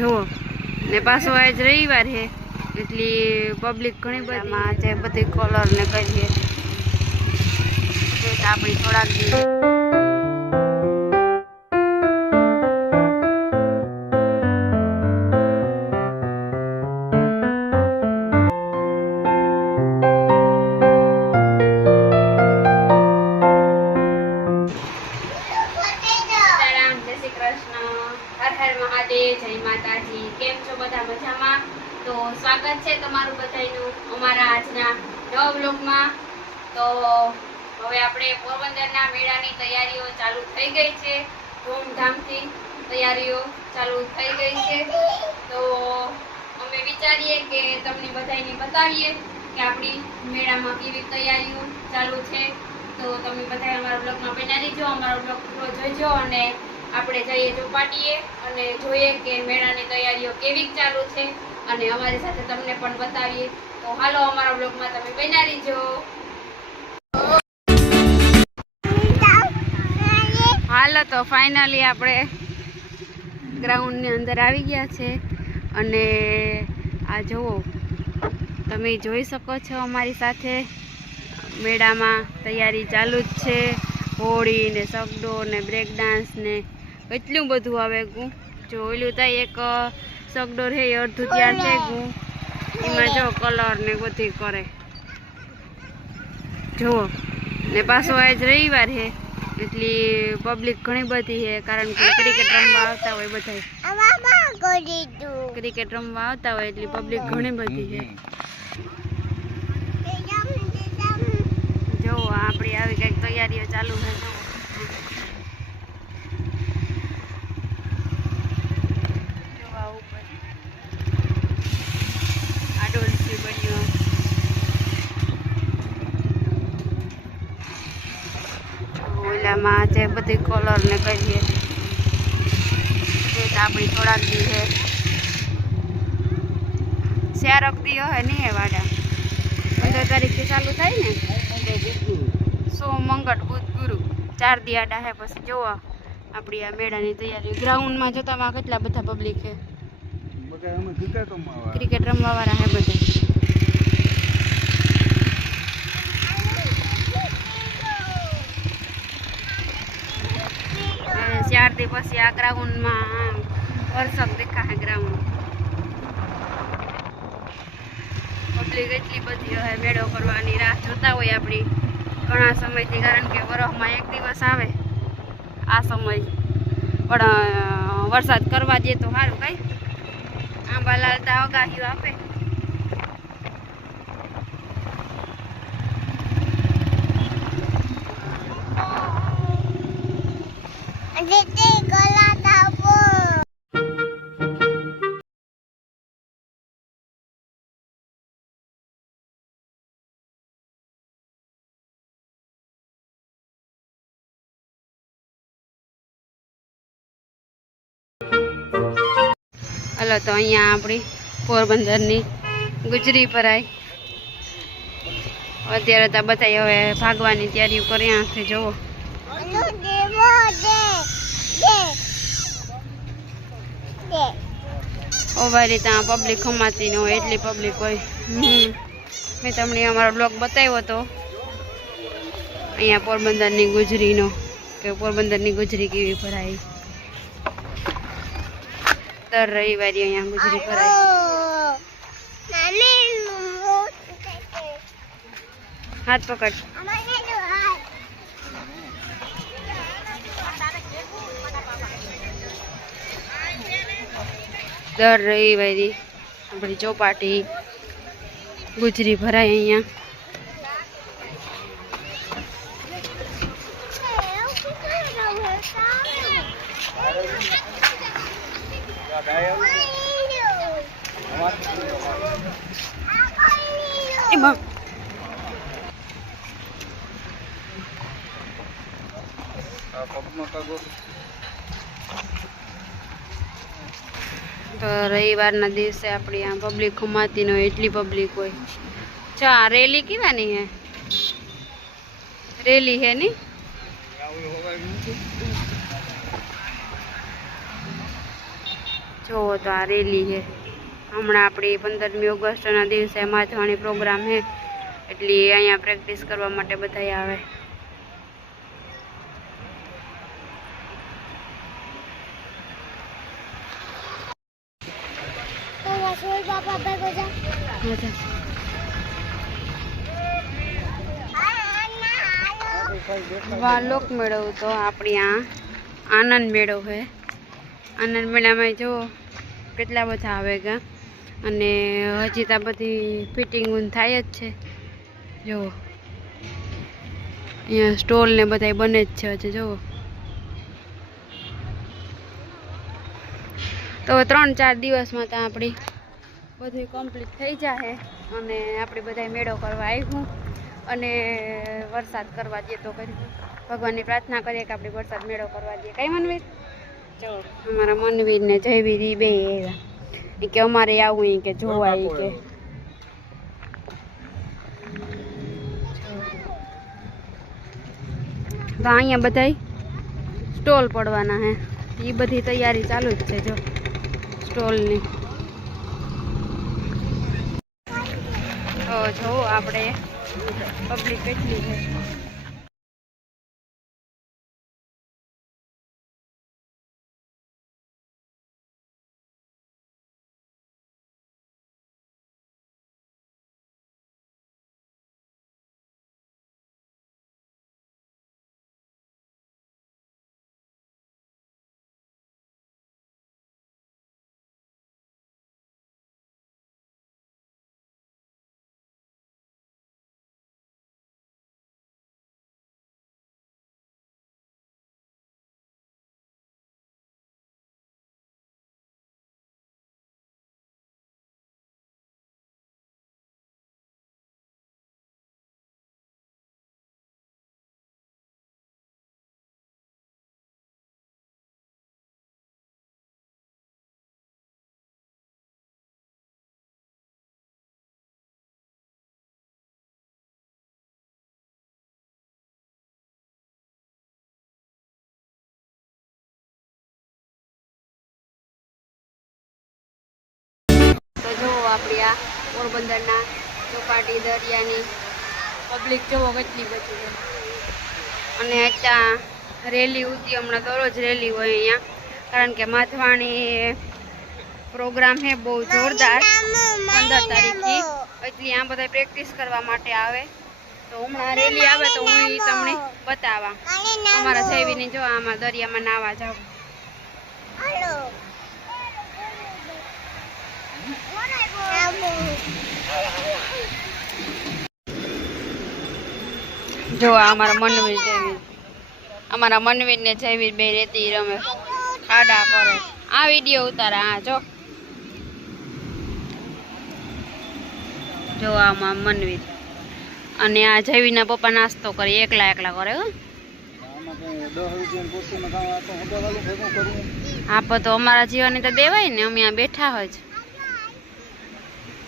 જુઓ. ને પાછો આજ રવિવાર છે, એટલી પબ્લિક ઘણી બધી છે બધી કોલર ને કરીએ. આપણી થોડાક તો હવે આપણે પોરબંદરના મેળાની તૈયારીઓ ચાલુ થઈ ગઈ છે. ધૂમધામથી તૈયારીઓ ચાલુ થઈ ગઈ છે. તો અમે વિચારીએ કે તમને બધાને બતાવીએ કે આપણી મેળામાં કેવી તૈયારીઓ ચાલુ છે. તો તમે બધા અમારા બ્લોગમાં બન્યા જો, અમારો બ્લોગ પૂરો જોજો અને આપણે જઈએ ચોપાટીએ અને જોઈએ કે મેળાની તૈયારીઓ કેવી ચાલુ છે. અને અમારી સાથે તમને પણ બતાવીએ. તો હાલો, અમારા બ્લોગમાં તમે બન્યા રહીજો. હાલો તો ફાઇનલી આપણે ગ્રાઉન્ડની અંદર આવી ગયા છે. અને આ જુઓ તમે જોઈ શકો છો અમારી સાથે. મેળામાં તૈયારી ચાલુ જ છે. હોળી ને સગડો ને બ્રેક ડાન્સ ને એટલું બધું આવે ગું. જોયેલું તો એક સગડો એ અડધું તૈયાર છે ગું. એમાં જો કલર ને બધી કરે. જુઓ ને પાછો આજ રવિવાર છે એટલી પબ્લિક ઘણી બધી છે કારણ કે ક્રિકેટ રમવા આવતા હોય બધા ક્રિકેટ રમવા આવતા હોય એટલી પબ્લિક ઘણી બધી છે. જો આપણી આવી કંઈક તૈયારીઓ ચાલુ છે જુઓ. જો આ ઉપર આ ડોલસી બન્યો ઓલામાં જે બધી કલર ને કરીએ. તો આપણી થોડાક દી છે. શેરક દી હે નહીં હે વાડા? પંદર તારીખથી ચાલુ થાય ને? સોમ મંગળ બુધ ગુરુ? ચાર દી આડા હે પછી જોવા. આપણી આ મેળાની તૈયારી. ગ્રાઉન્ડમાં જોતામાં કેટલા બધા પબ્લિક છે ક્રિકેટ રમવા વાળા હે બધા. દી પછી આ ગ્રાઉન્ડમાં વરસાદ દેખાય ગ્રાઉન્ડ. પબ્લિક એટલી બધી હવે મેળો કરવાની રાહ જોતા હોય આપણી ઘણા સમયથી, કારણ કે વરસમાં એક દિવસ આવે આ સમય. પણ વરસાદ કરવા દે તો સારું કઈ. આંબાલાલ તો આગાહીઓ આપે. હલો, તો અહીંયા આપણી પોરબંદરની ગુજરી ભરાય અત્યારે તો બધા હવે ભાગવાની તૈયારીઓ કરી છે જુઓ ઓવારી ત્યાં પબ્લિક ખમાતી ન હોય, એટલી પબ્લિક હોય. મેં તમને અમારો બ્લોગ બતાવ્યો હતો. અહીંયા પોરબંદરની ગુજરીનો, કે પોરબંદરની ગુજરી કેવી ભરાય દર રવિવારે અહીંયા ગુજરી ભરાય હાથ પકડ દર રવિવારે આપણી ચોપાટી ગુજરી ભરાય અહીંયા એમાં તો રવિવારના દિવસે આપણી આ પબ્લિક ઘુમાતી ન હોય એટલી પબ્લિક હોય. ચા, આ રેલી કેવાની હે? રેલી હે ની? જોવો તો આ રેલી છે હમણાં આપણી પંદરમી ઓગસ્ટના દિવસે માથવાણી પ્રોગ્રામ છે એટલે અહીંયા પ્રેક્ટિસ કરવા માટે બધા આવે. વાલોક મેળવ તો આપણી આ આનંદ મેળો છે આનંદ મેળામાં જો કેટલા બધા આવે ગા? અને હજી તો બધી ફિટિંગ થાય જ છે. જો અહીંયા સ્ટોલ ને બધા બને જ છે હજી, જુઓ. તો ત્રણ ચાર દિવસમાં તો આપણી બધું કમ્પ્લીટ થઈ જાય અને આપણે બધા મેળો કરવા આવ્યું અને વરસાદ કરવા દે તો કરી ભગવાનની પ્રાર્થના કરીએ કે આપણે વરસાદ મેળો કરવા દઈએ કઈ મનવીર? જો અમારા મનવીરને જયવીર બે ઈ કે અમારે આવું ઈ કે જોવા ઈ કે તો અહીંયા બધાય સ્ટોલ પડવાના હે એ બધી તૈયારી ચાલુ જ છે જો સ્ટોલની તો જો આપણે પબ્લિક કેટલી છે આપણી આ પોરબંદરના ચોપાટી દરિયાની પબ્લિક જોવો કેટલી બધી અને ત્યાં રેલી ઉતી, હમણાં દરરોજ રેલી હોય અહીંયા. કારણ કે માથવાણી પ્રોગ્રામ છે, બહુ જોરદાર. પંદર તારીખથી. એટલે આ બધા પ્રેક્ટિસ કરવા માટે આવે. તો હમણાં રેલી આવે તો હું તમને બતાવા. અમારા જૈવીને જો આમાં દરિયામાં નાવા જાવ. જો, અમારા મનવીર જયવીર અમારા મનવીર ને જયવીર બે રેતી રમે. ખાડા કરે. આ વીડિયો ઉતારા, હા, જો. જો, આમાં મનવીર. અને આ જયવીરના પપ્પા નાસ્તો કરે, એકલા એકલા કરે, હો. હા તો અમારા જીવાની તો દેવાય ને, અમે આ બેઠા હોય છે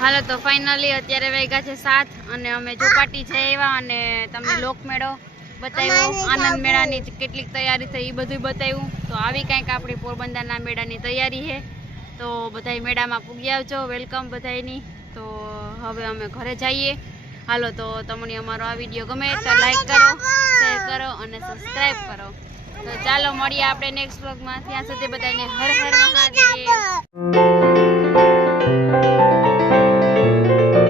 હાલો તો ફાઇનલી અત્યારે વાગ્યા છે સાત અને અમે ચોપાટી છે એવા અને તમને લોકમેળો બતાવ્યો આનંદ મેળાની કેટલીક તૈયારી થઈ એ બધું બતાવ્યું. તો આવી કંઈક આપણી પોરબંદરના મેળાની તૈયારી છે. તો બધાય મેળામાં પૂગી આવજો વેલકમ બધાયની. તો હવે અમે ઘરે જઈએ. હાલો તો તમને અમારો આ વીડિયો ગમે તો લાઈક કરો શેર કરો અને સબસ્ક્રાઈબ કરો. તો ચાલો મળીએ આપણે નેક્સ્ટ વ્લોગમાં ત્યાં સુધી બધાને હર હર મહાદેવ.